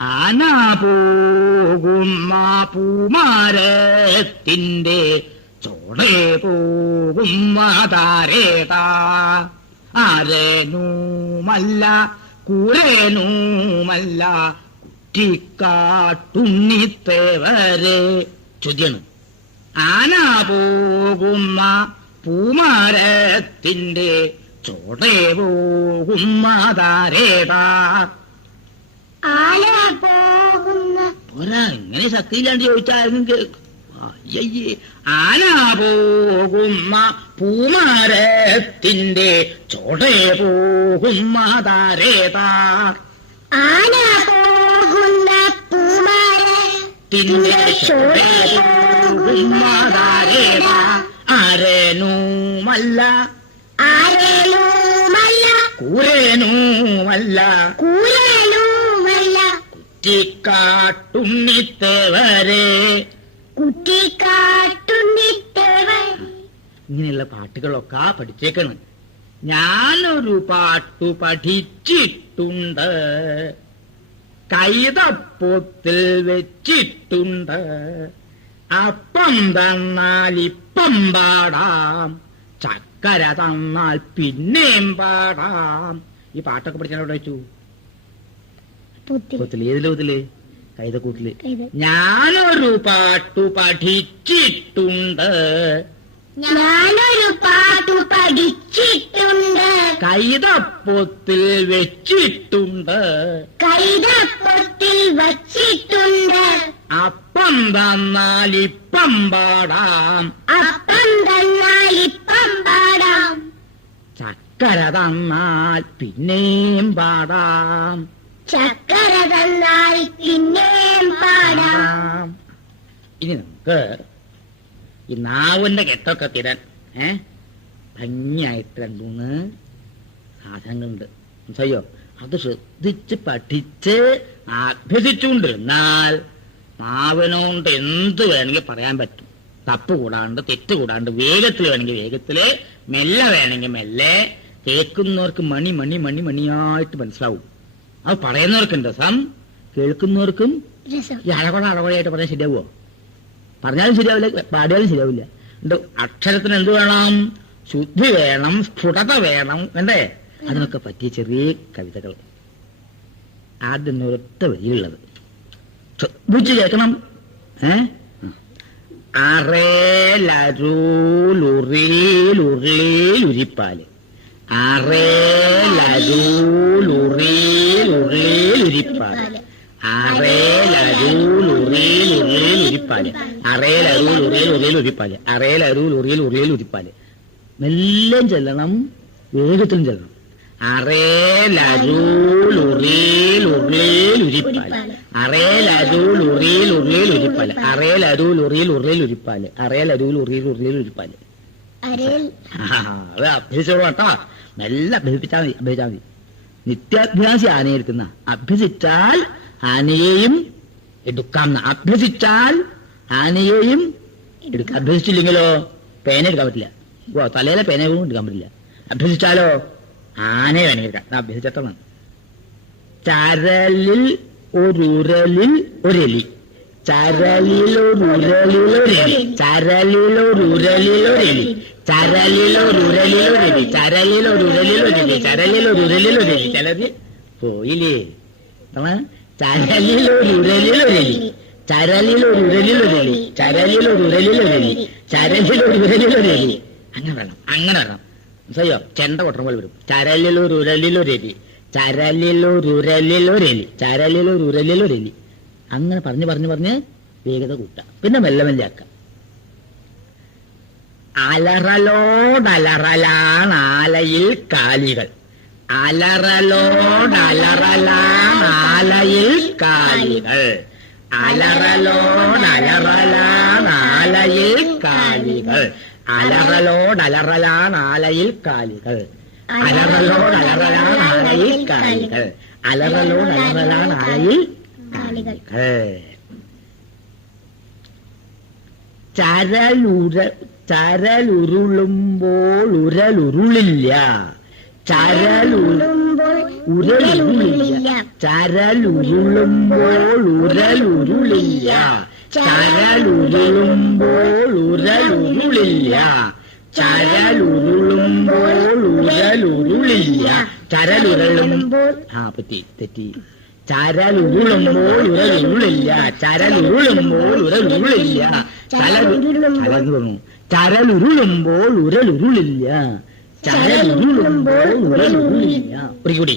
ആന പോകുന്ന പൂമാരത്തിന്റെ ചോടെ പോകുന്ന താരേതാ ആരനുമല്ല കൂരനുമല്ല കുറ്റിക്കാട്ടുണ്ണിത്തേവരെ. ചോദ്യാണ്, ആന പോകുന്ന പൂമാരത്തിന്റെ ചോടെ പോകുന്ന താരേതാ. ആന പോകുന്ന പോരാ, ഇങ്ങനെ ശക്തിയില്ലാണ്ട് ചോദിച്ചാലും അയ്യേ. ആന പോകുന്ന പൂമാരത്തിന്റെ ചോടെ പോകുന്ന താരേതാ. ആന പോകുന്ന പൂമാരത്തിന്റെ ചോടെ പോകുന്ന താരേതാ. ആരനുമല്ല ആരനുമല്ല കൂരനുമല്ല കൂരനുമല്ല കുറ്റിക്കാട്ടുണ്ണിത്തേവരെ. കുറ്റിക്കാട്ടുണ്ണിത്തേവരെ. ഇങ്ങനെയുള്ള പാട്ടുകളൊക്കെ പഠിച്ചേക്കണം. ഞാനൊരു പാട്ടു പഠിച്ചിട്ടുണ്ട്, കൈതപ്പൊത്തിൽ വെച്ചിട്ടുണ്ട്. അപ്പം തന്നാൽ ഇപ്പം പാടാം, ചക്കര തന്നാൽ പിന്നെയും പാടാം. ഈ പാട്ടൊക്കെ പഠിച്ചാൽ എവിടെ വെച്ചു? പൊത്തില്. ഏതില് പൊത്തില്? കൈതക്കൂട്ടില്. ഞാനൊരു പാട്ടു പഠിച്ചിട്ടുണ്ട്, ഞാനൊരു പാട്ടു പഠിച്ചിട്ടുണ്ട്. കൈതപ്പൊത്തിൽ വെച്ചിട്ടുണ്ട്, കൈതപ്പൊത്തിൽ വച്ചിട്ടുണ്ട്. അപ്പം തന്നാൽ ഇപ്പം പാടാം, അപ്പം തന്നാൽ ഇപ്പം പാടാം. ചക്കര തന്നാൽ പിന്നെയും പാടാം, ചക്കര തന്നാൽ പിന്നെയും പാടാം. ഇനി നമുക്ക് ഈ നാവിന്റെ കെട്ടൊക്കെ തിരാൻ ഭംഗിയായിട്ട് 2-3 സാധനങ്ങളുണ്ട്. മനസ്സിലായോ? അത് ശ്രദ്ധിച്ച് പഠിച്ച് അഭ്യസിച്ചുകൊണ്ടിരുന്നാൽ നാവിനോണ്ട് എന്ത് വേണമെങ്കിൽ പറയാൻ പറ്റും. തപ്പ് കൂടാണ്ട് തെറ്റ് കൂടാണ്ട് വേഗത്തിൽ വേണമെങ്കിൽ വേഗത്തില്, മെല്ലെ വേണമെങ്കിൽ മെല്ലെ. കേൾക്കുന്നവർക്ക് മണി മണി മണി മണിയായിട്ട് മനസ്സിലാവും. അത് പറയുന്നവർക്കും രസം, കേൾക്കുന്നവർക്കും അഴകൊഴയായിട്ട് പറയാൻ ശരിയാവുമോ? പറഞ്ഞാലും ശരിയാവില്ല, പാടിയാലും ശരിയാവില്ല. അക്ഷരത്തിന് എന്ത് വേണം? ശുദ്ധി വേണം, സ്ഫുടത വേണം, വേണ്ടേ? അതിനൊക്കെ പറ്റിയ ചെറിയ കവിതകൾ. ആദ്യം ഒരൊറ്റ വരിയുള്ളത് ശ്രദ്ധിച്ച് കേൾക്കണം. അറേലൂലുറിലുറിലുരിപ്പാല്, അറേലൂലുറിലുറിലുരിപ്പാല്, അറേലൂലുറിലുറിലുരിപ്പാല്, അറേലൂലുറിലുറിലുരിപ്പാല്, അറേലൂലുറിലുറിലുരിപ്പാല്. മെല്ലെ ചെല്ലണം, വേഗത്തിലും ചെല്ലണം. അറേലൂലുറിലുറിലുരിപ്പാല്, അറേലൂലുറിലുറിലുരിപ്പാല്, അറേലൂലുറിലുറിലുരിപ്പാല്, അറേലൂലുറിലുറിലുരിപ്പാല്. അത് അഭ്യസിച്ചോളൂ കേട്ടോ. മെല്ലെ അഭ്യസിപ്പിച്ചാൽ മതി, അഭ്യസിച്ചാൽ മതി. നിത്യാഭ്യാസി ആനയെടുക്കുന്ന. അഭ്യസിച്ചാൽ ആനയെയും എടുക്കാം. അഭ്യസിച്ചാൽ ആനയെയും എടുക്കാം. അഭ്യസിച്ചില്ലെങ്കിലോ പേന എടുക്കാൻ പറ്റില്ല. തലയിലെ പേന പോലും എടുക്കാൻ പറ്റില്ല. അഭ്യസിച്ചാലോ ആനയെ വേണമെങ്കിൽ എടുക്കാം. അഭ്യസിച്ചിട്ടാണ്. ചരലിൽ ഒരുരലിൽ ഒരെലി, ചരലിലൊരുരലിലൊരെലി, ചരലിലൊരുരലിലൊരെലി, ചരലിലൊരുരലിലൊരെലി, ചരലിലൊരുരലിലൊരെലി, ചരലിലൊരുരലിലൊരെലി. ചിലത് പോയില്ലേ? ചരലിലൊരുരലിലൊരെലി, ചരലിലൊരുരലിലൊരെലി, ചരലിലൊരുരലിലൊരെലി, ചരലിലൊരുരലിലൊരെലി. അങ്ങനെ വേണം, അങ്ങനെ വേണം. സയ്യോ ചെണ്ട കൊട്ടണം പോലെ വരും. ചരലിലൊരുരലിലൊരെലി, ചരലിലൊരുരലിലൊരെലി, ചരലിലൊരുരലിലൊരെലി. അങ്ങനെ പറഞ്ഞ് പറഞ്ഞ് പറഞ്ഞ് വേഗത കൂട്ടാം. പിന്നെ മെല്ലെ മെല്ലെ ആക്കാം. അലറലോടലറലാണ് ആലയിൽ കാലികൾ, അലറലോടലറലാണ് ആലയിൽ കാലികൾ, അലറലോടലറലാണ് ആലയിൽ കാലികൾ, അലറലോടലറലാണ് ആലയിൽ കാലികൾ, അലറലോടലറലാണ് ആലയിൽ കാലികൾ, അലറലോടലറലാണ് ആലയിൽ കാലികൾ. ചരലുരുളുമ്പോൾ ഉരലുരുളില്ല, ചരലുരുളുമ്പോൾ ഉരലുരുളില്ല, ചരലുരുളുമ്പോൾ ഉരലുരുളില്ല. ചരലുരുളുമ്പോൾ ഉരലുരുളില്ല. ചരലുരുളുമ്പോൾ ഉരലുരുളില്ല. ചരലുരുളുമ്പോൾ തെറ്റി. ചരലുരുളുമ്പോൾ ഉരലുരുളില്ല. ചരലുരുളുമ്പോൾ ഉരലുരുളില്ല. ചരലുരുളുമ്പോൾ ഉരലുരുളില്ല. ചരലുരുളുമ്പോൾ ഉരലുരുളില്ല. ഒരു കൂടി.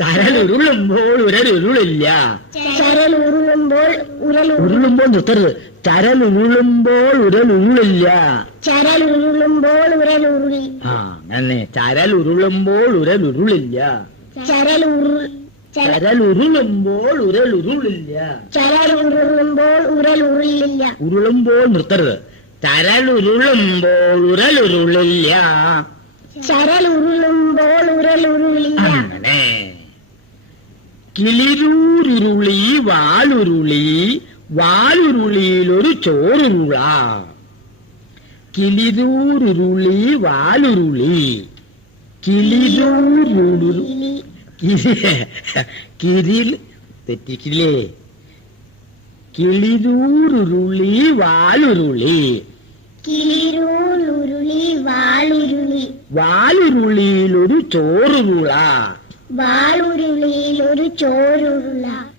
ചരലുരുളുമ്പോൾ ഉരലുരുളില്ല. ഉരുളുമ്പോൾ നിർത്തരുത്. ചരലുരുളുമ്പോൾ ഉരലുരുളില്ല. അങ്ങനെ ചരലുരുളുമ്പോൾ ഉരലുരുളില്ല. ചരലുരുളുമ്പോൾ ഉരലുരുളില്ല. ഉരുളുമ്പോൾ നിർത്തരുത്. ചരലുരുളുമ്പോൾ ഉരലുരുളില്ല. അങ്ങനെ കിളിരൂരുരുളി വാലുരുളി. വാലുരുളിയിലൊരു ചോറുരുള. കിളിരൂരുരുളി വാലുരുളി. കിളിരൂരുരുളി തെറ്റിക്കില്ലേ? കിളിരൂരുരുളി വാലുരുളി. വാലുരുളിയിലൊരു ചോറുരുള.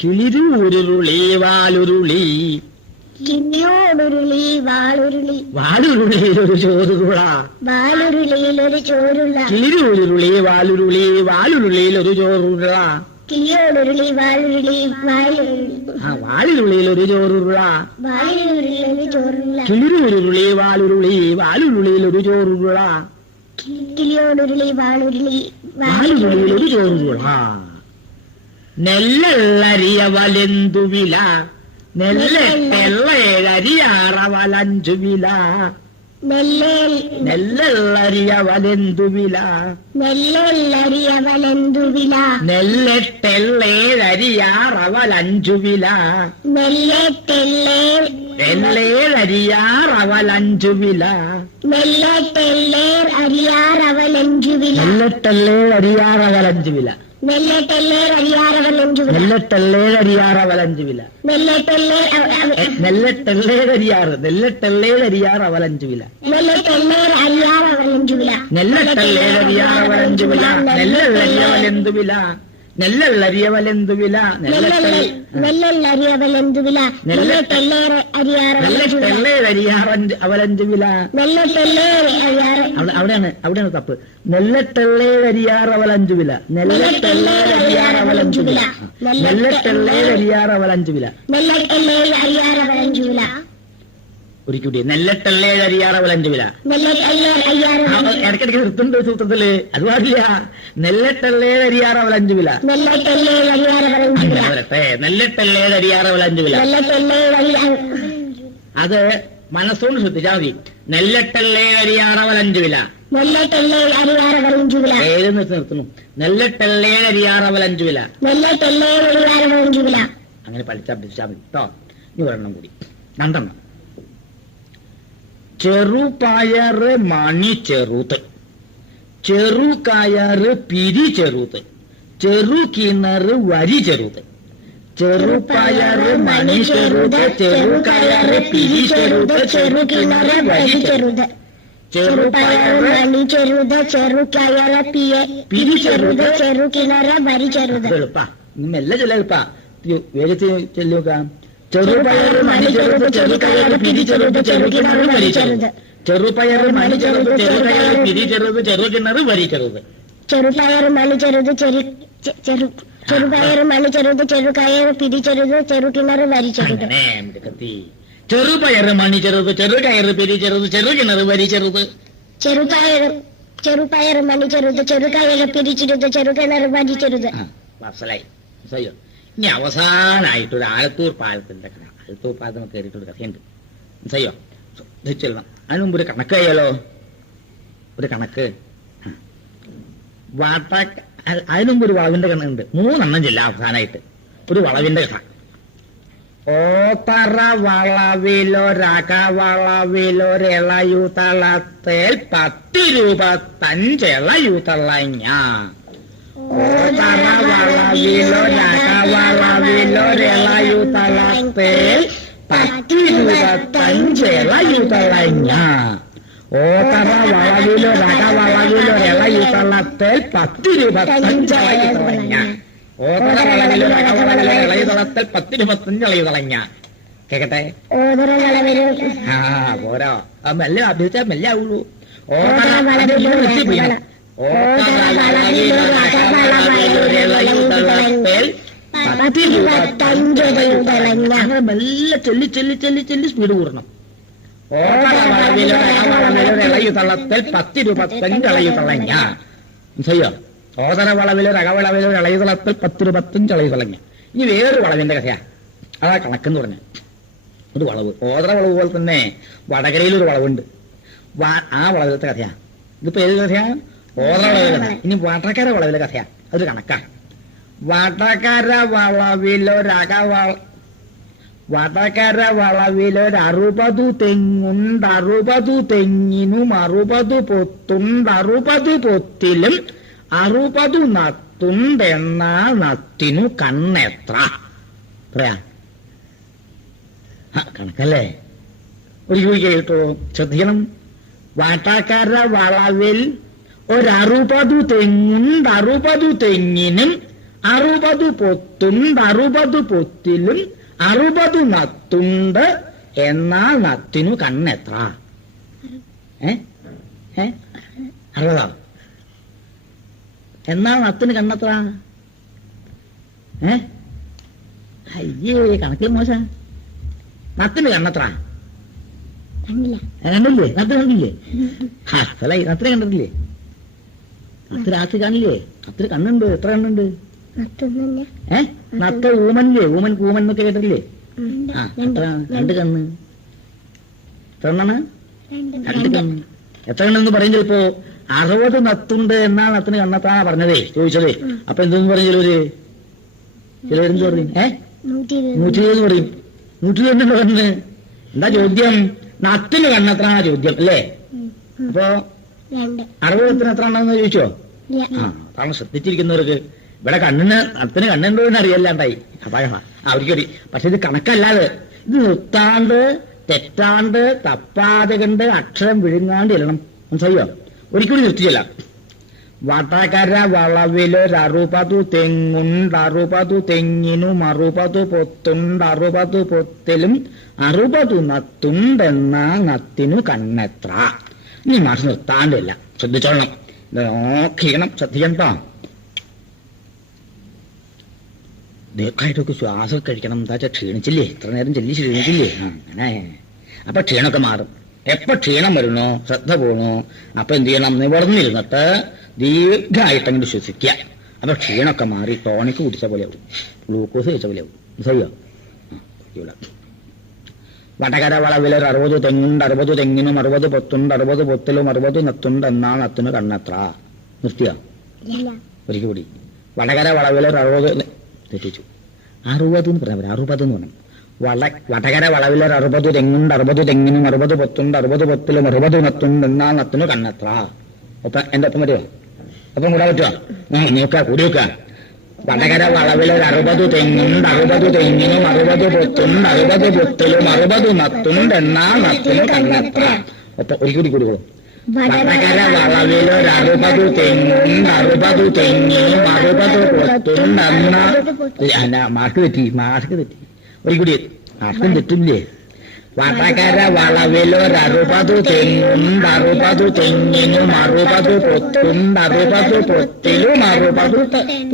കിളിരൂരുരുളി വാലുരുളി. വാലുരുളിയിലൊരു ചോറുരുള. കിളിരൂരുരുളി വാലുരുളി. വാലുരുളിയിലൊരു ചോറുരുള. വാലുരുളിയിലൊരു ചോറുരുള. കിളിരൂരുരുളി വാലുരുളി. വാലുരുളിയിലൊരു ചോറുരുള. വാലുരുളിയിലൊരു ചോറുരുള. നെല്ലരിയ വലെന്തുവില. നെല്ലരിയാറവലഞ്ചു വില. നെല്ലരിയ വലെന്തുവില. നെല്ലെട്ടേഴരിയാറവലഞ്ചു വില. നെല്ലേഴരിയാറവലഞ്ചു വില. നെല്ലെട്ടേഴരിയാറവലഞ്ചു വില. നെല്ലെട്ടേഴരിയാറവലഞ്ചു വില. നെല്ലെട്ടേഴരിയാറവലഞ്ചു വില. നെല്ലെട്ടേഴരിയാറവലഞ്ചു വില. നെല്ലരിയവലെന്തു വില. നെല്ലരിയവലെന്തു വില. നെല്ലരിയവലെന്തു വില. അവലഞ്ചു വില. അവിടെയാണ് തപ്പ്. നെല്ലട്ടള്ളേരിയാറവലഞ്ചു വില. നെല്ലട്ടള്ളേരിയാറവലഞ്ചു വില. നെല്ലട്ടള്ളേരിയാറവലഞ്ചു വില. ഒരിക്കൂടി. നെല്ലട്ടള്ളേരിയാറവലഞ്ചു വില. ഇടയ്ക്കിടയ്ക്ക് നിർത്തുന്നുണ്ട് സൂത്രത്തില്. അത് പാടില്ല. നെല്ലട്ടള്ളേരിയാറവലഞ്ചു വില. വരട്ടെ. നെല്ലട്ടള്ളേരിയാറവലഞ്ചു വില. അത് മനസ്സോണ്ട് ശ്രദ്ധിച്ചാൽ മതി. നെല്ലട്ടള്ളേരിയാറവലഞ്ചു വില. ഏത് നിർത്തുന്നു? നെല്ലട്ടള്ളേരിയാറവലഞ്ചു വില. അങ്ങനെ പഠിച്ചാൽ മതി കേട്ടോ. ഇനി ഒരെണ്ണം കൂടി. രണ്ടെണ്ണം. ചെറുപയറ് മണി ചെറുത്ത്. ചെറുകയറ് പിരി ചെറുത്ത്. ചെറുകിണറ് വരി ചെറുത്ത്. ചെറുപയറ് മണി ചെറുത്. ചെറുകയറ് പിരി ചെറുത്. ചെറുകിണറ് വരി ചെറുത്. ചെറുപയറ് മണി ചെറുത്. ചെറുകയറ് പിരി ചെറുത്. ചെറുകിണറ് വരി ചെറുത്. എളുപ്പാ. മെല്ലെ ചെല്ല എളുപ്പാ. വേഗത്തിൽ ചെല്ലുക. ചെറുപയറ് മണി ചെറുത്. ചെറുകയറ് പിരി ചെറുത്. ചെറുകിണറ് വരി ചെറുത്. ചെറുപയറ് മണി ചെറുത്. ചെറുകയറ് പിരി ചെറുത്. ചെറുകിണറ് വരി ചെറുത്. ചെറുപയറ് മണി ചെറുത്. ചെറുപയറ് മണി ചെറുത്. ചെറുകയറ് പിരി ചെറുത്. ചെറുകിണറ് വരി ചെറുത്. ചെറുപയറ് മണി ചെറുത്. ചെറുകയറ് പിരി ചെറുത്. ചെറുകിണറ് വരി ചെറുത്. ചെറുപയറ് മണി ചെറുത്. ചെറുകയറ് പിരി ചെറുത്. ചെറുകിണറ് വരി ചെറുത്. മനസ്സിലായി. ഇനി അവസാനായിട്ടൊരു ആലത്തൂർ പാലത്തിന്റെ കഥ. ആലത്തൂർ പാലത്തിൽ കയറിയിട്ടൊരു കഥയുണ്ട്. മനസ്സിലായോ? ശ്രദ്ധിച്ചിരണം. അതിന് മുമ്പ് ഒരു കണക്ക് കഴിയാലോ. ഒരു കണക്ക്. അതിന് മുമ്പ് ഒരു വളവിന്റെ കണക്കുണ്ട്. 3 എണ്ണം ചെല്ലാം അവസാനായിട്ട്. ഒരു വളവിന്റെ കഥ. ഓത്തറ വളവിലൊരകവളവിലൊരെളയൂത്തളത്തേൽ 10 രൂപ തഞ്ചെളയൂത്തളഞ്ഞ. വളവിലൊരകവളവിലൊരിളയുതളത്തിൽ 10-25 ഇളയുതളഞ്ഞ. ഓതറ വളവിലൊരകവളവിലൊരിളയുതളത്തിൽ 10-25 ഇളയുതളഞ്ഞ. ഓതറ വളവിലൊരകവളവിലൊരിളയുതളത്തിൽ 10-25 ഇളയുതളഞ്ഞ. കേക്കട്ടെ? ആ പോരാ, മെല്ലെ അഭ്യസിച്ചാൽ മെല്ലെ ആവുള്ളൂ. ഓതറ വളവിലൊരിളയുതളത്തിൽ 10-25 ഇളയുതളഞ്ഞ. അങ്ങനെ മെല്ലെ ചെല്ലി ചെല്ലി ചെല്ലി ചെല്ലി സ്പീഡ് കൂടണം. ഓതറവളവിലൊരകവളവിലൊരിളയുതളത്തിൽ 10-25 ഇളയുതളഞ്ഞ. ശരിയോ? ഓതറ വളവിലൊരകവളവിലൊരിളയുതളത്തിൽ 10-25 ഇളയുതളഞ്ഞ. ഇനി വേറൊരു വളവിന്റെ കഥയാ. അതാ കണക്കെന്ന് പറഞ്ഞ ഒരു വളവ്. ഓതറ വളവ് പോലെ തന്നെ വടകരയിലൊരു വളവുണ്ട്. ആ വളവിലത്തെ കഥയാ. ഇതിപ്പോ ഏത് കഥയാ? ഓതറ വളവിലെ കഥ. ഇനി വടകര വളവിലെ കഥയാ. അതൊരു കണക്കാണ്. വടകര വളവിലൊരു 60 തെങ്ങുണ്ട്, 60 തെങ്ങിനും 60 പൊത്തുണ്ട്, 60 പൊത്തിലും 60 നത്തുണ്ടെന്ന നത്തിനു കണ്ണെത്ര? പറയാ കണക്കല്ലേ? ഒരു ചോദിക്കട്ടോ, ശ്രദ്ധിക്കണം. വടകര വളവിൽ 60 തെങ്ങുണ്ട്, 60 തെങ്ങിനും 60 പൊത്തുണ്ട്, 60 പൊത്തിലും 60 നത്തുണ്ട്. എന്നാൽ നത്തിനു കണ്ണെത്ര? 60. എന്നാൽ നത്തിന് കണ്ണെത്ര? അയ്യേ, കണക്കിൽ മോശ. നത്തിന് കണ്ണെത്ര? കണ്ടില്ലേ? നത്തിന് കണ്ടില്ലേ? അസലായി. നത്തിന് കണ്ടിട്ടില്ലേ? നത്ത് രാത്രി കാണില്ലേ? നത്തിന് കണ്ണുണ്ട്. എത്ര കണ്ണുണ്ട്? നത്ത ഊമനില്ലേ? ഊമൻ കൂമൻ എന്നൊക്കെ കേട്ടില്ലേ? രണ്ട് കണ്ണ്. എത്ര കണ്ണാണ്? 2 കണ്ണ്. എത്ര കണ്ണെന്ന് പറയും ചിലപ്പോ. 60 നത്തുണ്ട് എന്നാ നത്തിന് കണ്ണെത്താ പറഞ്ഞതേ, ചോദിച്ചതേ. അപ്പൊ എന്തെന്ന് പറയും ചിലവരെന്ത് പറയും? 120 പറയും. 120 കണ്ണ്. എന്താ ചോദ്യം? നത്തിന് കണ്ണെത്ര ചോദ്യം അല്ലേ? അപ്പൊ 60 നത്തിന് എത്ര ഉണ്ടെന്ന് ചോദിച്ചോ? അതാണ് ശ്രദ്ധിച്ചിരിക്കുന്നവർക്ക്. ഇവിടെ നത്തിന് കണ്ണുണ്ടോ എന്ന് അറിയല്ലാണ്ടായി. അവർക്കൊരു പക്ഷെ ഇത് കണക്കല്ലാതെ ഇത് നിർത്താണ്ട് തെറ്റാണ്ട് തപ്പാതെ കണ്ട് അക്ഷരം വിഴുങ്ങാണ്ട് ഇടണം. മനസ്സിലായോ? ഒരിക്കലും നിർത്തിയല്ല. വടകര വളവിലൊരു 60 തെങ്ങുണ്ട്, 60 തെങ്ങിനും 60 പൊത്തുണ്ട്, 60 പൊത്തിലും 60 നത്തുണ്ടെന്ന നത്തിനു കണ്ണെത്ര? ഇനി മാസം നിർത്താണ്ടില്ല. ശ്രദ്ധിച്ചോളണം. നോക്കിക്കണം, ശ്രദ്ധിക്കട്ടോ. ദീർഘമായിട്ടൊക്കെ ശ്വാസം കഴിക്കണം. എന്താ വെച്ചാൽ ക്ഷീണിച്ചില്ലേ? ഇത്ര നേരം ചെല്ലി ക്ഷീണിച്ചില്ലേ? അങ്ങനെ അപ്പൊ ക്ഷീണമൊക്കെ മാറും. എപ്പോ ക്ഷീണം വരുന്നോ, ശ്രദ്ധ പോകണോ, അപ്പൊ എന്ത് ചെയ്യണം? നിവർന്നിരുന്നിട്ട് ദീർഘമായിട്ടങ്ങോട്ട് ശ്വസിക്കുക. അപ്പൊ ക്ഷീണമൊക്കെ മാറി ടോണിക്ക് കുടിച്ച പോലെ ആവും, ഗ്ലൂക്കോസ് കഴിച്ച പോലെ ആവും. ശരിയോ? വടകര വളവിലൊരു 60 തെങ്ങുണ്ട്, 60 തെങ്ങിനും 60 പൊത്തുണ്ട്, 60 പൊത്തിലും 60 നത്തുണ്ട്. എന്നാ നത്തിന് കണ്ണെത്ര? നിർത്തിയോ? ഒരിക്കൽ കൂടി. വടകര വളവിലൊരു 60 തെറ്റിച്ചു. 60 എന്ന് പറയാൻ പറ്റും. 60 എന്ന് പറഞ്ഞു. വടകര വളവിലൊരു 60 തെങ്ങുണ്ട്, 60 തെങ്ങിനും 60 പൊത്തുണ്ട്, 60 പൊത്തിലും 60 നത്തുണ്ട്. എന്നാ നത്തിന് കണ്ണെത്ര? ഒപ്പം എന്റെ ഒപ്പം പറ്റുമോ? ഒപ്പം കൂടാൻ പറ്റുമോ? നോക്ക, കൂടി വെക്കുക. വടകര വളവിലൊരു 60 തെങ്ങുണ്ട്, 60 തെങ്ങിനും 60 പൊത്തുണ്ട്, 60 പൊത്തിലും 60 നത്തുണ്ട്. എന്നാ നത്തിന് കണ്ണെത്ര? ഒപ്പം ഒരിക്കൽ കൂടി കൊടുക്കും. വടകര വളവിലൊരു 60 തെങ്ങുണ്ട്, 60 തെങ്ങിനും 60 പൊത്തുണ്ട്. മാർക്ക് തെറ്റി. ഒരിക്കൂടി മാർക്കും തെറ്റില്ലേ? വടകര വളവിലൊരു 60 തെങ്ങുണ്ട്, 60 തെങ്ങിനും 60 പൊത്തുണ്ട്, 60 പൊത്തിലും 60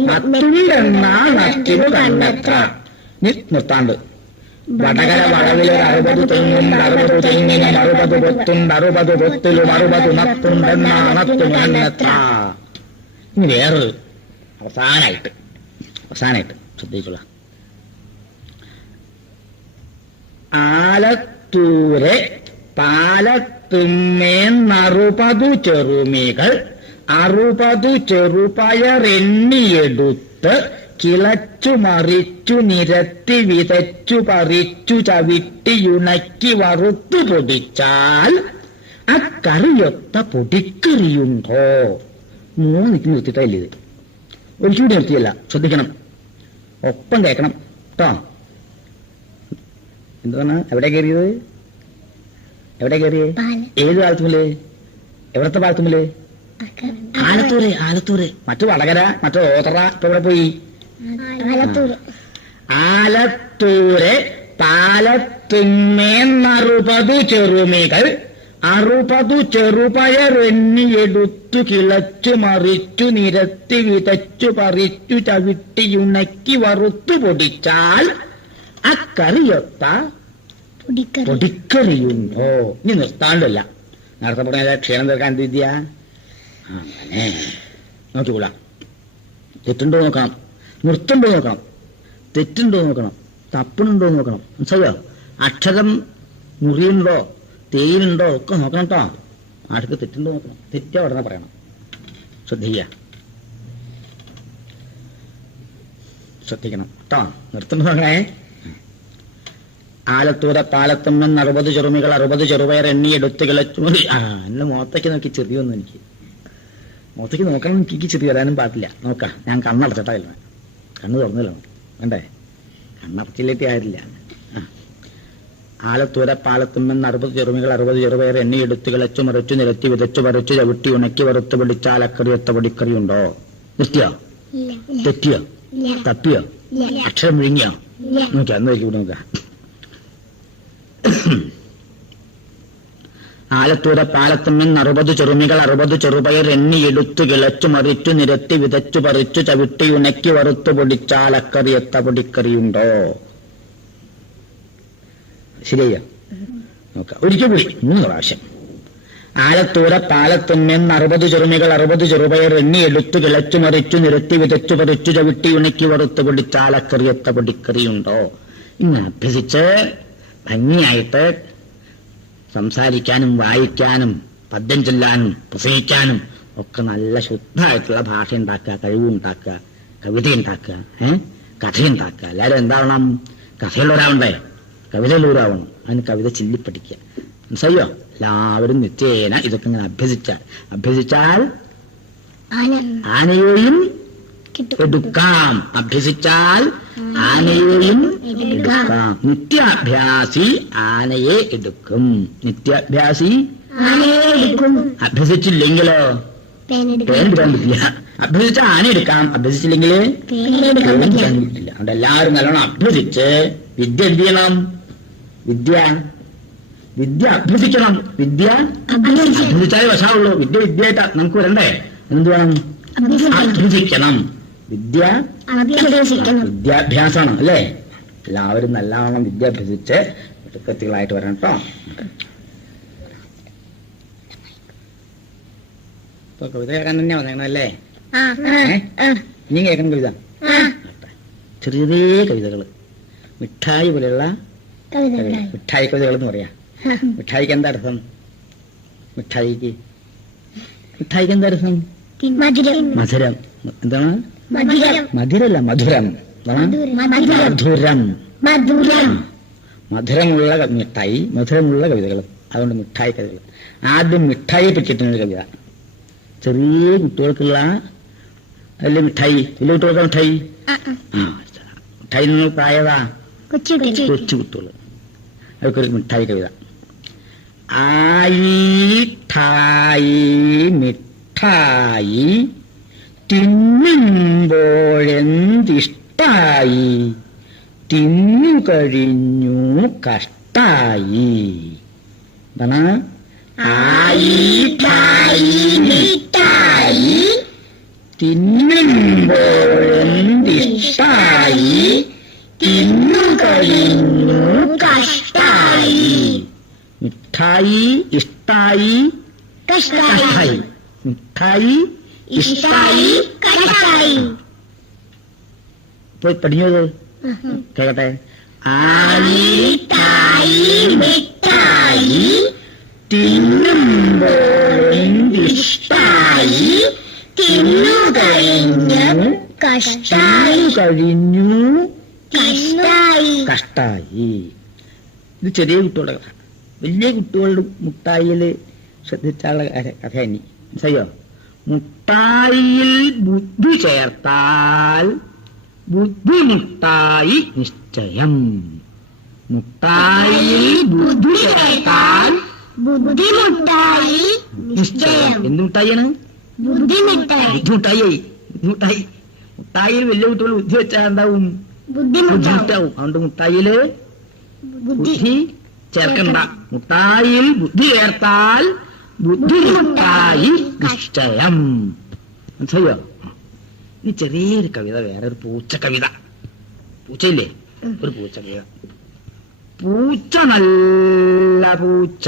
നത്തുണ്ടെന്നാ നത്തിനു കണ്ണെത്ര? നിർത്താണ്ട്. വടകര വളവിലൊരു 60 തെങ്ങുണ്ട്, 60 തെങ്ങിനും 60 പൊത്തുണ്ട്, 60 പൊത്തിലും 60 നത്തുണ്ടെന്നാ നത്തിനു കണ്ണെത്ര? ഇനി വേറൊരു അവസാനായിട്ട് ശ്രദ്ധിച്ചുള്ള. ആലത്തൂരെ പാലത്തുമ്മേന്ന് 60 ചെറുമികൾ 60 ചെറുപയറെണ്ണിയെടുത്ത് കിളച്ചു മറിച്ചു നിരത്തി വിതച്ചു പറിച്ചു ചവിട്ടിയുണക്കി വറുത്തു പൊടിച്ചാൽ അക്കറിയൊത്ത പൊടിക്കറിയുണ്ടോ? 3 നിർത്തിയിട്ടില്ല ഇത്. ഒരിക്കലും നിർത്തിയല്ല. ശ്രദ്ധിക്കണം. ഒപ്പം കേൾക്കണം കേട്ടോ. എന്താണ് എവിടെ കയറിയത്? എവിടെ കയറിയേ? ഏത് പാലത്തുമ്മല്? എവിടത്തെ പാലത്തുമ്മല്? ആലത്തൂര്. മറ്റു വടകര, മറ്റു ഓതറ. ഇപ്പൊ എവിടെ പോയി? ആലത്തൂര് പാലത്തുമ്മേന്നറുപതു ചെറുമികൾ 60 ചെറുപയറെണ്ണിയെടുത്തു കിളച്ചു മറിച്ചു നിരത്തി വിതച്ചു പറിച്ചു ചവിട്ടിയുണക്കി വറുത്തു പൊടിച്ചാൽ അക്കറിയൊത്ത പൊടിക്കറിയുണ്ടോ? ഇനി നിർത്താണ്ടല്ല, നേരത്തെ പറഞ്ഞ ക്ഷീണം തീർക്കാൻ എന്ത് വിദ്യ? അങ്ങനെ നോക്കിക്കൊള്ളാം. തെറ്റുണ്ടോ നോക്കണം, നിർത്തുണ്ടോ നോക്കണം, തെറ്റുണ്ടോ നോക്കണം, തപ്പണുണ്ടോ നോക്കണം. മനസ്സിലായോ? അക്ഷരം മുറിയുണ്ടോ തേയിലുണ്ടോ ഒക്കെ നോക്കണം കേട്ടോ. ആർക്ക് തെറ്റുണ്ടോ നോക്കണം, തെറ്റാ ഉടനെ പറയണം. ശ്രദ്ധിക്കണം കേട്ടോ. നിർത്തുണ്ടോ നോക്കണേ. ആലത്തൂര പാലത്തമ്മൻ 60 ചെറുമികൾ 60 ചെറുപയർ എണ്ണി എടുത്ത് കിളച്ചു. എന്നെ മുഖത്തേക്ക് നോക്കി ചെറിയൊന്നും എനിക്ക് മുഖത്തേക്ക് നോക്കണം. എനിക്ക് ചെറിയ വരാനും പാടില്ല. നോക്കാം, ഞാൻ കണ്ണടച്ചിട്ടായില്ല, കണ്ണ് തുറന്നില്ല. വേണ്ടേ? കണ്ണടച്ചില്ലേറ്റ് ആയിട്ടില്ല. ആലത്തൂര പാലത്തുമ്മൻ 60 ചെറുമികൾ 60 ചെറുപയർ എണ്ണി എടുത്ത് കിളച്ചു മറിച്ചു നിരത്തി വിതച്ചു പറിച്ചു ചവിട്ടി ഉണക്കി വറുത്ത് പിടിച്ചാൽ അക്കറിയൊത്ത പൊടിക്കറി ഉണ്ടോ? നിർത്തിയോ? തെറ്റിയോ? തപ്പിയോ? അക്ഷരം വിഴുങ്ങിയോ? നോക്കാം, അന്ന് നോക്കാം. ആലത്തൂര പാലത്തുമ്മൻ 60 ചെറുമികൾ 60 ചെറുപയർ എണ്ണി എടുത്തു കിളച്ചു മറിച്ചു നിരത്തി വിതച്ചു പറിച്ചു ചവിട്ടി ഉണക്കി വറുത്തു പൊടിച്ചാൽ അക്കറിയൊത്ത പൊടിക്കറിയുണ്ടോ? ശരിയാ? നോക്കാം. ഒരിക്കൽ കൂടി 3 പ്രാവശ്യം. ആലത്തൂര പാലത്തുമ്മൻ 60 ചെറുമികൾ 60 ചെറുപയർ എണ്ണി എടുത്തു കിളച്ചു മറിച്ചു നിരത്തി വിതച്ചു പറിച്ചു ചവിട്ടി ഉണക്കി വറുത്തു പൊടിച്ചാൽ അക്കറിയൊത്ത പൊടിക്കറിയുണ്ടോ? ഇങ്ങനെ അഭ്യസിച്ച് ഭംഗിയായിട്ട് സംസാരിക്കാനും വായിക്കാനും പദ്യം ചൊല്ലാനും പ്രസംഗിക്കാനും ഒക്കെ നല്ല ശുദ്ധമായിട്ടുള്ള ഭാഷ ഉണ്ടാക്കുക, കഴിവുണ്ടാക്കുക, കവിത ഉണ്ടാക്കുക, കഥയുണ്ടാക്കുക. എല്ലാവരും എന്താവണം? കഥയുള്ളവരാവണ്ടേ, കവിതയുള്ളവരാവണം. അതിന് കവിത ചൊല്ലിപ്പഠിക്കുക. മനസ്സിലായോ? എല്ലാവരും നിത്യേന ഇതൊക്കെ ഇങ്ങനെ അഭ്യസിച്ചാൽ ആനയെയും എടുക്കാം. അഭ്യസിച്ചാൽ ആനയെയും എടുക്കാം. നിത്യാഭ്യാസി ആനയെ എടുക്കും. നിത്യാഭ്യാസി അഭ്യസിച്ചില്ലെങ്കിലോ പേരെടുക്കാൻ പറ്റില്ല. അഭ്യസിച്ച ആന എടുക്കാം, അഭ്യസിച്ചില്ലെങ്കിൽ പേരെടുക്കാൻ പറ്റില്ല. അതുകൊണ്ട് എല്ലാവരും നല്ലോണം അഭ്യസിച്ച് വിദ്യ എന്ത് ചെയ്യണം? വിദ്യ അഭ്യസിക്കണം. വിദ്യ അഭ്യസിച്ചാലേ വശാവുള്ളൂ. വിദ്യയായിട്ടാ നമുക്ക് വരണ്ടേ? എന്ത് വേണം? അഭ്യസിക്കണം. വിദ്യാഭ്യാസമാണ് അല്ലേ? എല്ലാവരും നല്ലവണ്ണം വിദ്യാഭ്യസിച്ച് മിടുക്കത്തികളായിട്ട് വരണം കേട്ടോ. ഇപ്പൊ കവിത കേൾക്കാൻ തന്നെ വന്നേക്കണല്ലേ? ഇനി കേൾക്കണം കവിത. ചെറിയ ചെറിയ കവിതകള്, മിഠായി പോലെയുള്ള മിഠായി കവിതകൾ എന്ന് പറയാ. മിഠായിക്ക് എന്താ അർത്ഥം? മിഠായിക്ക് എന്താ അർത്ഥം? മധുരം. എന്താണ്? മധുരല്ല, മധുരം. മധുരമുള്ള മിഠായി, മധുരമുള്ള കവിതകൾ. അതുകൊണ്ട് മിഠായി കവിതകൾ. ആദ്യം മിഠായിയെ പറ്റിയിട്ടൊരു കവിത. ചെറിയ കുട്ടികൾക്കുള്ള അല്ലേ മിഠായി? വലിയ കുട്ടികൾക്ക് മിഠായി. മിഠായി നിങ്ങൾ പ്രായതാ? കൊച്ചു കുട്ടികൾ. അതൊക്കെ മിഠായി കവിത. മിഠായി തിന്നുമ്പോഴെന്തിഷ്ടായി, തിന്നു കഴിഞ്ഞു കഷ്ടായി. എന്താണ്? തിന്നുമ്പോഴെന്തിഷ്ടായി, തിന്നു കഴിഞ്ഞു കഷ്ടായി. മിഠായി ഇഷ്ടായി കഷ്ടായി. മിഠായി ഇഷ്ടായി കഷ്ടായി. പോയി പഠിഞ്ഞത് കേട്ടെ. മിഠായി തിന്നുമ്പോഴെന്തിഷ്ടായി, തിന്നു കഴിഞ്ഞു കഷ്ടായി. ഇത് ചെറിയ കുട്ടികളുടെ കഥ. വലിയ കുട്ടികളുടെ മുട്ടായില് ശ്രദ്ധിച്ചുള്ള കഥ ഇനി മനസ്സിലായോ? മുട്ടായിയിൽ ബുദ്ധി ചേർത്താൽ ബുദ്ധിമുട്ടായി നിശ്ചയം. മുട്ടായിൽ ബുദ്ധി ചേർത്താൽ ബുദ്ധിമുട്ടായി നിശ്ചയം. എന്ത് മുട്ടായിയാണ്? ബുദ്ധിമുട്ടായി. ബുദ്ധിമുട്ടായി. മുട്ടായി മുട്ടായിൽ വലിയ കുട്ടികൾ ബുദ്ധി വെച്ചാൽ എന്താവും? ബുദ്ധിമുട്ടാവും. അതുകൊണ്ട് മുട്ടായില് ബുദ്ധി ചേർക്കണ്ട. മുട്ടായിൽ ബുദ്ധി ചേർത്താൽ ബുദ്ധിമുട്ടായി നിശ്ചയം. മനസ്സിലായോ? ഇനി ചെറിയൊരു കവിത, വേറെ ഒരു പൂച്ച കവിത. പൂച്ചയില്ലേ? ഒരു പൂച്ച കവിത. പൂച്ച നല്ല പൂച്ച,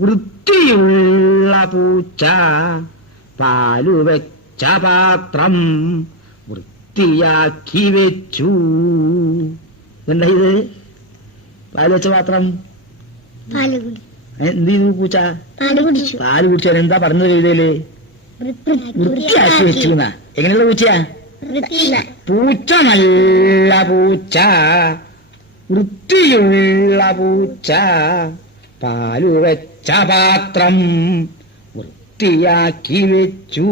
വൃത്തിയുള്ള പൂച്ച, പാലു വെച്ച പാത്രം വൃത്തിയാക്കി വെച്ചു. എന്താ ഇത്? പാല് വെച്ച പാത്രം എന്ത് ചെയ്തു? പൂച്ച പാല് കുടിച്ചാൽ എന്താ പറഞ്ഞത്? കവിതയില് വൃത്തിയാക്കി വെച്ചു എന്നാ. എങ്ങനെയുള്ള പൂച്ചയാ? പൂച്ച നല്ല പൂച്ച, വൃത്തിയുള്ള പൂച്ച, പാലു വെച്ച പാത്രം വൃത്തിയാക്കി വെച്ചു.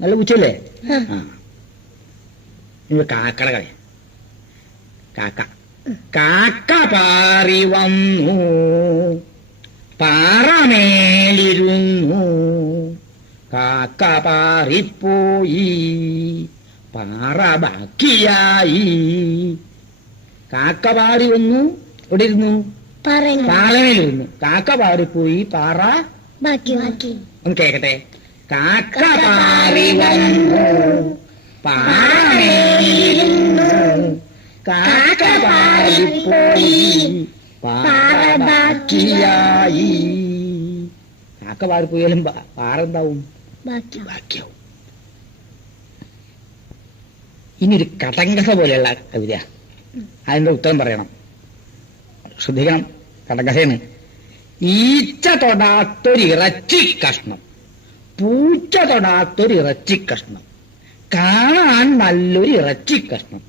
നല്ല പൂച്ചയല്ലേ? കാക്കയുടെ കളി. കാക്ക കാക്ക പാറി വന്നു, പാറമേലിരുന്നു. കാക്ക പാറിപ്പോയി, പാറ ബാക്കിയായി. കാക്ക പാറി വന്നു, ഇവിടെ ഇരുന്നു, പാറമേലിരുന്നു. കാക്ക പാറിപ്പോയി, പാറ ബാക്കി. ഒന്ന് കേക്കട്ടെ. കാക്ക പാറി വന്നു, പാറമേലിരുന്നു. കാക്ക പാറിപ്പോയി, പാറ ബാക്കിയായി. കാക്ക പാറിപ്പോയാലും പാറ എന്താവും? ബാക്കിയാവും. ഇനി ഒരു കടങ്കഥ പോലെയുള്ള കവിത. അതിന്റെ ഉത്തരം പറയണം. ശ്രദ്ധിക്കണം, കടങ്കഥയാണ്. ഈച്ച തൊടാത്തൊരു ഇറച്ചി കഷ്ണം, പൂച്ച തൊടാത്തൊരു ഇറച്ചി കഷ്ണം, കാണാൻ നല്ലൊരു ഇറച്ചി കഷ്ണം,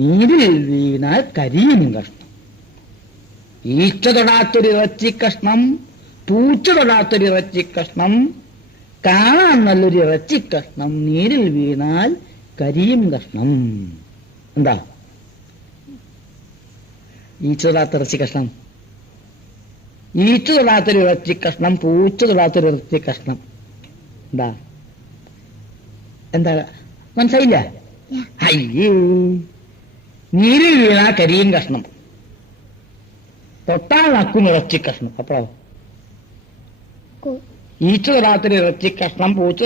നീരിൽ വീണാൽ കരിയും കഷ്ണം. ഈച്ച തൊടാത്തൊരു ഇറച്ചി കഷ്ണം, പൂച്ച തൊടാത്തൊരു ഇറച്ചി കഷ്ണം, കാണാൻ നല്ലൊരു ഇറച്ചി കഷ്ണം, നീരിൽ വീണാൽ കരിയും കഷ്ണം. എന്താ? ഈച്ച തൊടാത്ത ഇറച്ചി കഷ്ണം, ഈച്ച തൊടാത്തൊരു ഇറച്ചി കഷ്ണം, പൂച്ച തൊടാത്തൊരു ഇറച്ചി കഷ്ണം. എന്താ? എന്താ മനസ്സിലായില്ല? അയ്യേ, നീരിൽ വീണാ കരിയും കഷ്ണം, തൊട്ടാൽ നക്കും ഇറച്ചി കഷ്ണം. അപ്പോഴോ? ഈച്ച തൊടാത്തൊരു ഇറച്ചി കഷ്ണം, പൂച്ച